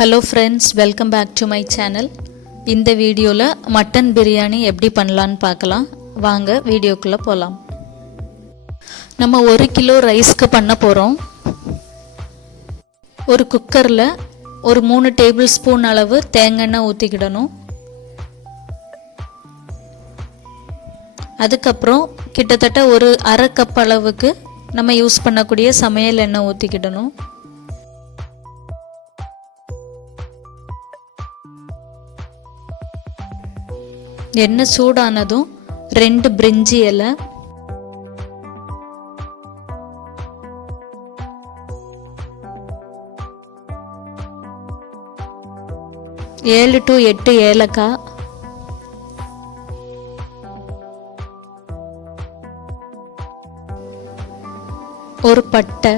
Hello friends, welcome back to my channel. இந்த வீடியோல mutton biryani எப்படி பண்ணலாம்னு பார்க்கலாம். வாங்க வீடியோக்குள்ள போலாம். நம்ம 1 கிலோ ரைஸ்க்கு பண்ண போறோம். ஒரு குக்கர்ல ஒரு 3 டேபிள் ஸ்பூன் அளவு தேங்காய் எண்ணெய் ஊத்திக்கிடணும். அதுக்கப்புறம் கிட்டத்தட்ட ஒரு அரை கப் அளவுக்கு நம்ம யூஸ் பண்ணக்கூடிய சமையல் எண்ணெய் ஊத்திக்கிடணும். எண்ணெய் சூடானதும் 2 பிரிஞ்சி இலை, 7 to 8 ஏலக்காய், ஒரு பட்டை,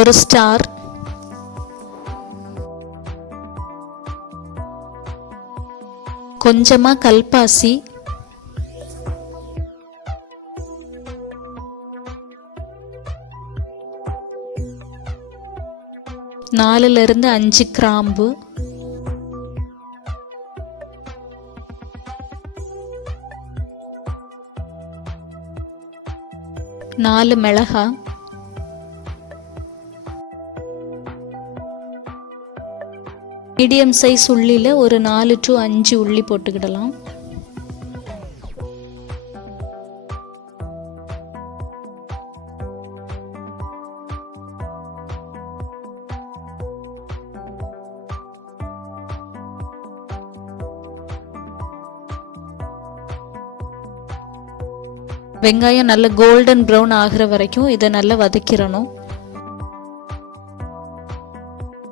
ஒரு ஸ்டார், கொஞ்சமா கல்பாசி, 4 to 5 கிராம்பு, 4 மிளகாய், மீடியம் சைஸ் உள்ளில ஒரு 4 to 5 உள்ளி போட்டுக்கிடலாம். வெங்காயம் நல்ல கோல்டன் ப்ரௌன் ஆகிற வரைக்கும் இதை நல்லா வதக்கிடணும்.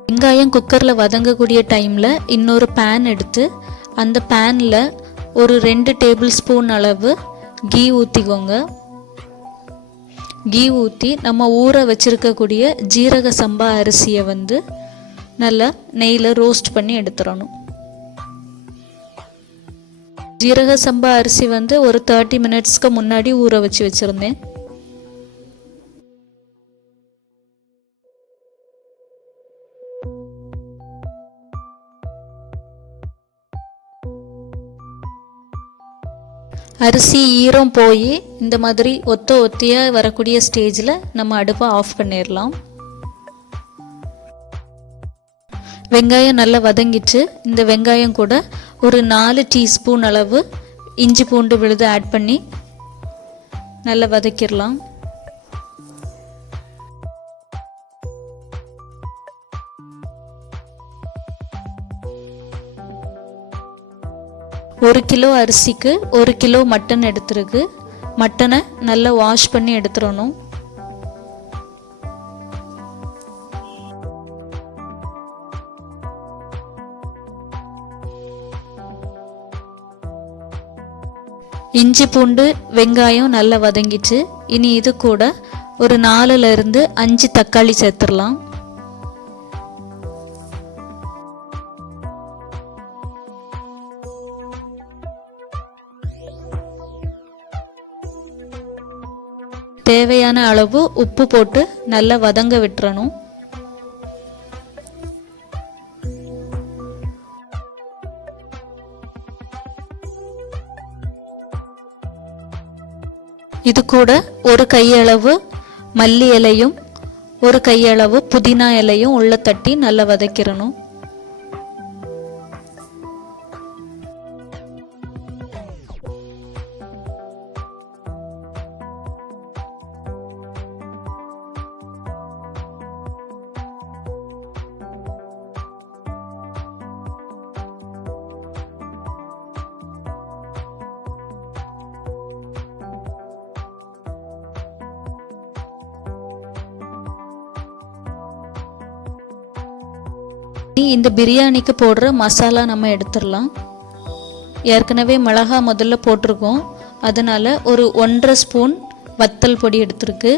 வெங்காயம் குக்கரில் வதங்கக்கூடிய டைமில் இன்னொரு பேன் எடுத்து அந்த பேனில் ஒரு 2 டேபிள் ஸ்பூன் அளவு கீ ஊற்றிக்கோங்க. கீ ஊற்றி நம்ம ஊற வச்சுருக்கக்கூடிய ஜீரக சம்பா அரிசியை நல்லா நெய்யில் ரோஸ்ட் பண்ணி எடுத்துடணும். ஜீரக சம்பா அரிசி ஒரு 30 மினிட்ஸ்க்கு முன்னாடி ஊற வச்சு வச்சுருந்தேன். அரிசி ஈரம் போய் இந்த மாதிரி ஒத்தியாக வரக்கூடிய ஸ்டேஜில் நம்ம அடுப்பை ஆஃப் பண்ணிடலாம். வெங்காயம் நல்லா வதங்கிட்டு இந்த வெங்காயம் கூட ஒரு 4 டீஸ்பூன் அளவு இஞ்சி பூண்டு விழுது ஆட் பண்ணி நல்லா வதக்கிடலாம். ஒரு கிலோ அரிசிக்கு 1 கிலோ மட்டன் எடுத்துருக்கு. மட்டனை நல்லா வாஷ் பண்ணி எடுத்துடணும். இஞ்சி பூண்டு வெங்காயம் நல்லா வதங்கிச்சு. இனி இது கூட ஒரு 4 to 5 தக்காளி சேர்த்துடலாம். தேவையான அளவு உப்பு போட்டு நல்லா வதங்க விட்டுறணும். இது கூட ஒரு கையளவு மல்லி இலையும் ஒரு கையளவு புதினா இலையும் உள்ள தட்டி நல்லா வதக்கிடணும். இந்த பிரியாணிக்கு போடுற மசாலா நம்ம எடுத்துடலாம். ஏற்கனவே மிளகாய் முதல்ல போட்டிருக்கோம், அதனால ஒரு 1.5 ஸ்பூன் வத்தல் பொடி எடுத்துருக்கு.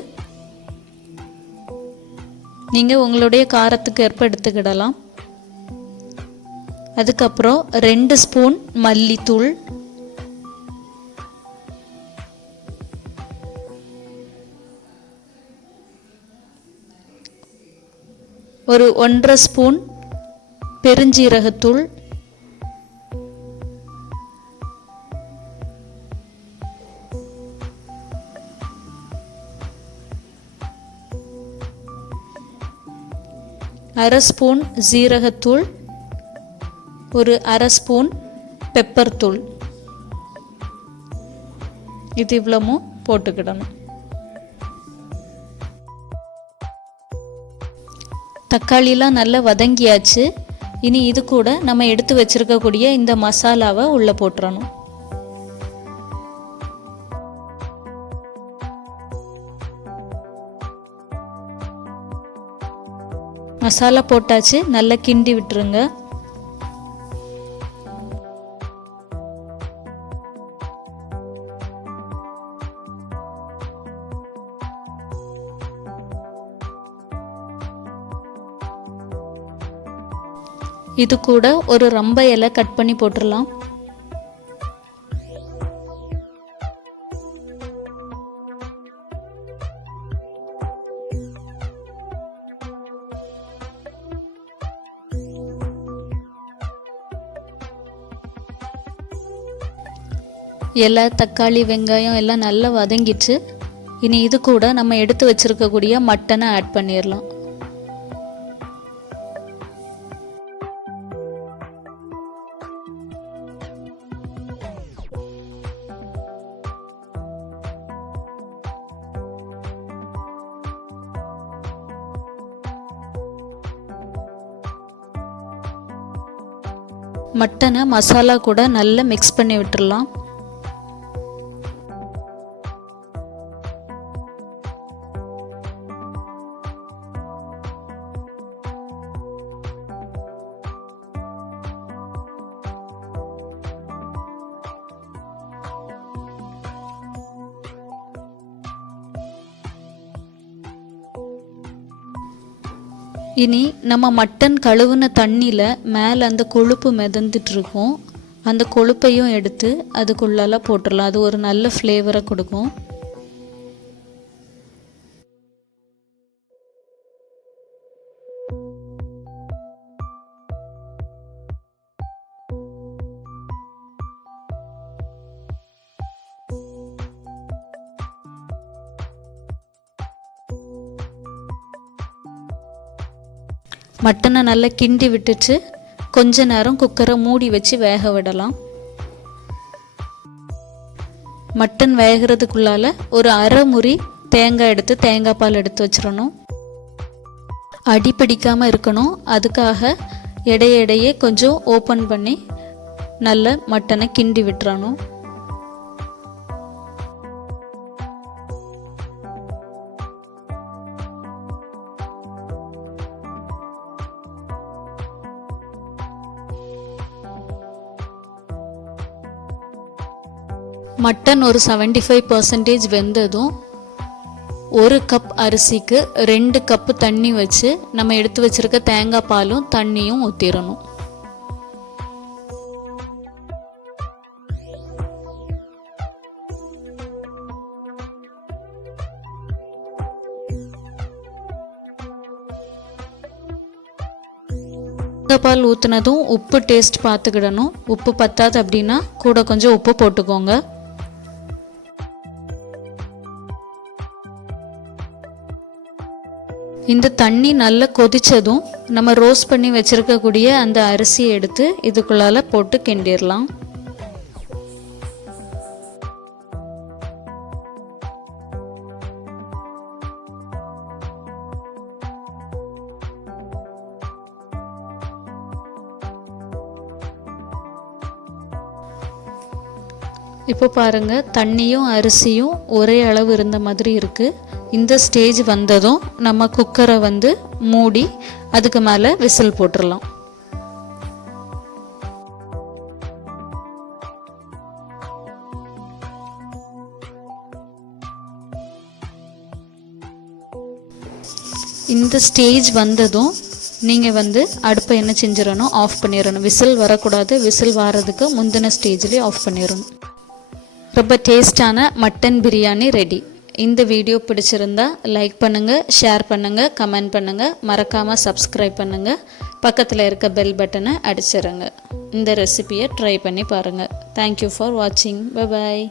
நீங்கள் உங்களுடைய காரத்துக்கு ஏற்ப எடுத்துக்கிடலாம். அதுக்கப்புறம் 2 ஸ்பூன் மல்லித்தூள், ஒரு 1.5 ஸ்பூன் பெருஞ்சீரகத்தூள், அரை ஸ்பூன் ஜீரகத்தூள், ஒரு அரை ஸ்பூன் பெப்பர் தூள். இது இவ்வளவும் போட்டுக்கிடணும். தக்காளிலாம் நல்லா வதங்கியாச்சு. இனி இது கூட நம்ம எடுத்து வச்சிருக்கக்கூடிய இந்த மசாலாவை உள்ளே போட்டுறணும். மசாலா போட்டாச்சு, நல்லா கிண்டி விட்டுருங்க. இது கூட ஒரு ரம்ப இலை கட் பண்ணி போட்டுடலாம். இலை, தக்காளி, வெங்காயம் எல்லாம் நல்லா வதங்கிட்டு இனி இது கூட நம்ம எடுத்து வச்சிருக்கக்கூடிய மட்டனை ஆட் பண்ணிடலாம். மட்டனை மசாலா கூட நல்லா மிக்ஸ் பண்ணி விட்டுடலாம். இனி நம்ம மட்டன் கழுவுன தண்ணியில் மேலே அந்த கொழுப்பு மிதந்துட்டுருக்கும். அந்த கொழுப்பையும் எடுத்து அதுக்குள்ளால போட்டுடலாம். அது ஒரு நல்ல ஃப்ளேவரை கொடுக்கும். மட்டனை நல்லா கிண்டி விட்டுட்டு கொஞ்ச நேரம் குக்கரை மூடி வச்சு வேக விடலாம். மட்டன் வேகிறதுக்குள்ளால ஒரு அரை முறி தேங்காய் எடுத்து தேங்காய் பால் எடுத்து வச்சிடணும். அடி பிடிக்காமல் இருக்கணும். அதுக்காக இடையே கொஞ்சம் ஓப்பன் பண்ணி நல்லா மட்டனை கிண்டி விட்டுறணும். மட்டன் ஒரு 75% வெந்ததும் 1 கப் அரிசிக்கு 2 கப்பு தண்ணி வச்சு நம்ம எடுத்து வச்சிருக்க தேங்காய் பாலும் தண்ணியும் ஊற்றிடணும். தேங்காய் பால் ஊற்றினதும் உப்பு டேஸ்ட் பார்த்துக்கிடணும். உப்பு பத்தாது அப்படின்னா கூட கொஞ்சம் உப்பு போட்டுக்கோங்க. இந்த தண்ணி நல்லா கொதிச்சதும் நம்ம ரோஸ்ட் பண்ணி வச்சிருக்கக்கூடிய அந்த அரிசியை எடுத்து இதுக்குள்ளால போட்டு கிண்டிடலாம். இப்போ பாருங்க, தண்ணியும் அரிசியும் ஒரே அளவு இருந்த மாதிரி இருக்கு. இந்த ஸ்டேஜ் வந்ததும் நம்ம குக்கரை மூடி அதுக்கு மேலே விசில் போட்டுடலாம். இந்த ஸ்டேஜ் வந்ததும் நீங்கள் அடுப்பை என்ன செஞ்சிடணும், ஆஃப் பண்ணிடணும். விசில் வரக்கூடாது. விசில் வரதுக்கு முந்தின ஸ்டேஜ்லேயே ஆஃப் பண்ணிடணும். ரொம்ப டேஸ்டான மட்டன் பிரியாணி ரெடி. இந்த வீடியோ பிடிச்சிருந்தா லைக் பண்ணுங்கள், ஷேர் பண்ணுங்கள், கமெண்ட் பண்ணுங்கள், மறக்காமல் சப்ஸ்கிரைப் பண்ணுங்கள், பக்கத்தில் இருக்க பெல் பட்டனை அடிச்சிருங்க. இந்த ரெசிபியை ட்ரை பண்ணி பாருங்கள். தேங்க்யூ ஃபார் வாட்சிங். Bye bye.